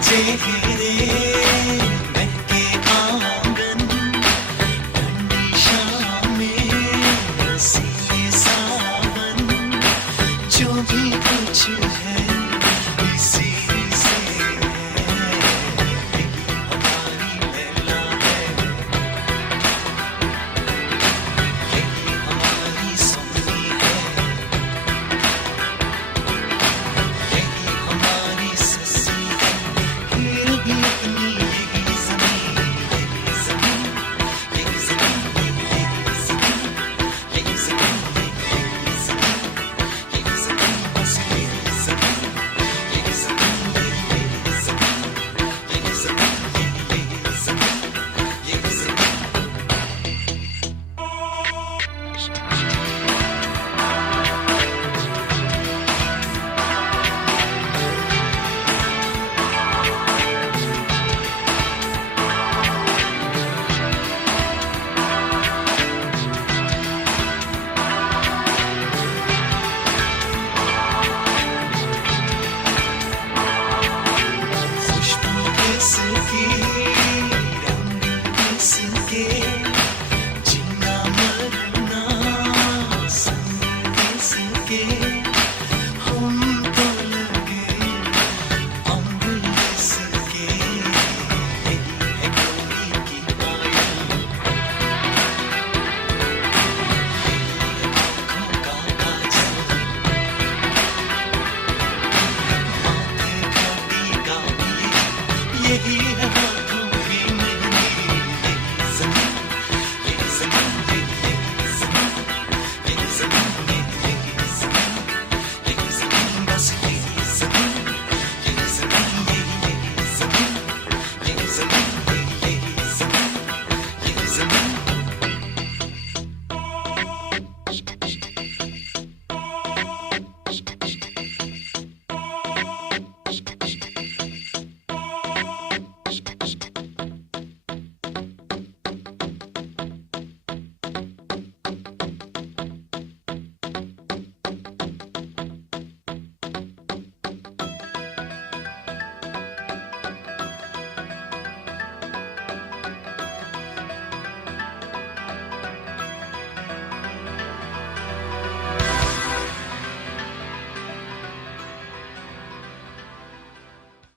चेहरे महके आंगन ठंडी शामें रसीले सावन जो भी कुछ है इसी से है यही हमारी लैला है यही हमारी सोनी है यही हमारी ससी है हीर भी अपनी यही ज़मीं यही ज़मीं यही ज़मीं यही ज़मीं यही ज़मीं यही ज़मीं यही ज़मीं बस यही ज़मीं यही ज़मीं यही ज़मीं यही ज़मीं यही ज़मीं यही ज़मीं खुशबू किसकी रंग किसके जीना मरना संग किसके हम तो लगे अंग किसके यही है डोरी की पायल यही आँखों का काजल माथे का टीका भी यही